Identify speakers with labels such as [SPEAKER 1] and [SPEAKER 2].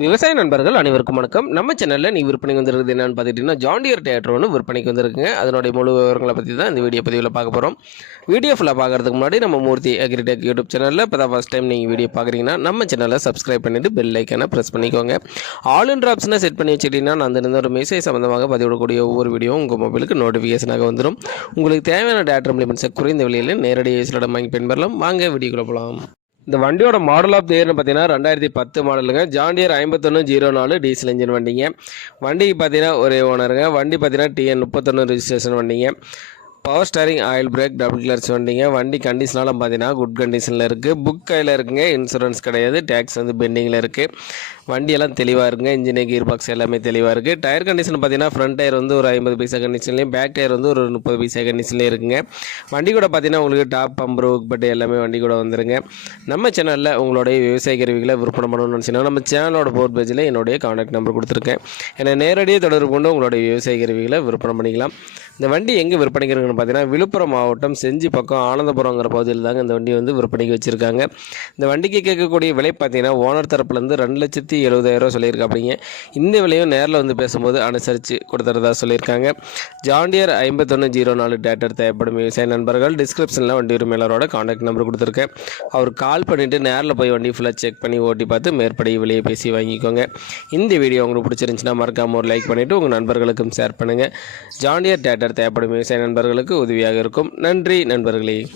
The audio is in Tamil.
[SPEAKER 1] விவசாய நண்பர்கள் அனைவருக்கும் வணக்கம். நம்ம சேனலில் நீ விற்பனைக்கு வந்துருக்குது என்னன்னு பார்த்துக்கிட்டிங்கன்னா ஜாண்டியர் டேட்டர் ஒன்று விற்பனைக்கு வந்திருக்குங்க அதனுடைய முழு விவரங்களை பற்றி தான் இந்த வீடியோ பதிவில் பார்க்க போகிறோம் வீடியோ ஃபுல்லாக பார்க்கறதுக்கு முன்னாடி நம்ம மூர்த்தி அக்ரிடெக் யூடியூப் சேனலில் இப்போ தான் ஃபஸ்ட் டைம் நீங்கள் வீடியோ பார்க்குறீங்கன்னா நம்ம சேனலை சப்ஸ்கிரைப் பண்ணிவிட்டு பெல் ஐக்கானை ப்ரெஸ் பண்ணிக்கோங்க. ஆல் இன் ஆப்ஷனை செட் பண்ணி வச்சுக்கிட்டிங்கன்னா நான் அந்த ஒரு மெசேஜ் சம்மந்தமாக பதிவிடக்கூடிய ஒவ்வொரு வீடியோவும் உங்கள் மொபைலுக்கு நோட்டிஃபிகேஷனாக வந்துடும் உங்களுக்கு தேவையான டேட்டர் இம்ப்ளிமெண்ட்ஸை குறைந்த விலையில் நேரடி ஏசிலோட வாங்கி பயன்பெறலாம் வாங்க வீடியோக்குள்ளே போகலாம் இந்த வண்டியோட மாடல் ஆஃப் இயர்னு பார்த்தீங்கன்னா ரெண்டாயிரத்தி பத்து மாடலுங்க ஜாண்டியர் ஐம்பத்தொன்று ஜீரோ நாலு டீசல் இன்ஜின் வண்டிங்க. வண்டிக்கு பார்த்தீங்கன்னா ஒரே ஓனருங்க வண்டி பார்த்தீங்கன்னா டிஎன் முப்பத்தொன்று ரிஜிஸ்ட்ரேஷன் வண்டிங்க. Power steering oil brake double கிளர்ஸ் வண்டிங்க. வண்டி கண்டிஷனாலும் பார்த்தீங்கன்னா குட் கண்டிஷனில் இருக்குது புக் கையில் இருக்குங்க இன்சூரன்ஸ் கிடையாது. டேக்ஸ் வந்து பெண்டிங்கில் இருக்குது வண்டியெல்லாம் தெளிவாக இருக்குங்க இன்ஜின் கீர் பாக்ஸ் எல்லாமே தெளிவாக இருக்குது டயர் கண்டிஷன் பார்த்தீங்கன்னா ஃப்ரண்ட் டயர் வந்து ஒரு ஐம்பது பைசா கண்டிஷன்லேயும் பேக் டயர் வந்து ஒரு முப்பது பைசா கண்டிஷன்லேயும் இருக்குங்க. வண்டி கூட பார்த்தீங்கன்னா உங்களுக்கு டாப் பம்பர் பட்டு எல்லாமே வண்டி கூட வந்துருங்க. நம்ம சேனலில் உங்களுடைய விவசாய கருவிகளை விற்பனை பண்ணணும்னு நினச்சிங்கன்னா நம்ம சேனலோட போர்ட் பேஜில் என்னுடைய காண்டாக்ட் நம்பர் கொடுத்துருக்கேன். என்னை நேரடியாக தொடர்பு கொண்டு உங்களுடைய விவசாய கருவிகளை விற்பனை பண்ணிக்கலாம். இந்த வண்டி எங்கே விற்பனைக்கு இருக்குன்னு பார்த்தீங்கன்னா விழுப்புரம் மாவட்டம் செஞ்சி பக்கம் ஆனந்தபுரங்கிற பகுதியில் தாங்க இந்த வண்டி வந்து விற்பனைக்கு வச்சுருக்காங்க. இந்த வண்டிக்கு கேட்கக்கூடிய விலை பார்த்தீங்கன்னா ஓனர் தரப்புலேருந்து ரெண்டு லட்சத்தி எழுபதாயிரம் சொல்லியிருக்காப்பிங்க. இந்த விலையும் நேரில் வந்து பேசும்போது அனுசரித்து கொடுத்துறதா சொல்லியிருக்காங்க. ஜாண்டியர் ஐம்பத்தொன்று ஜீரோ நாலு டேட்டர் தேவைப்படும் விவசாய நண்பர்கள் டிஸ்கிரிப்ஷனில் வண்டி உரிமையாளரோட காண்டாக்ட் நம்பர் கொடுத்துருக்கேன். அவர் கால் பண்ணிவிட்டு நேரில் போய் வண்டி ஃபுல்லாக செக் பண்ணி ஓட்டி பார்த்து மேற்படி விலையை பேசி வாங்கிக்கோங்க. இந்த வீடியோ உங்களுக்கு பிடிச்சிருந்துச்சுன்னா மறக்காம ஒரு லைக் பண்ணிவிட்டு உங்கள் நண்பர்களுக்கும் ஷேர் பண்ணுங்கள் ஜாண்டியர் டேட்டர் தேவைப்படும் விவசாய நண்பர்களுக்கு உதவியாக இருக்கும். நன்றி நண்பர்களே.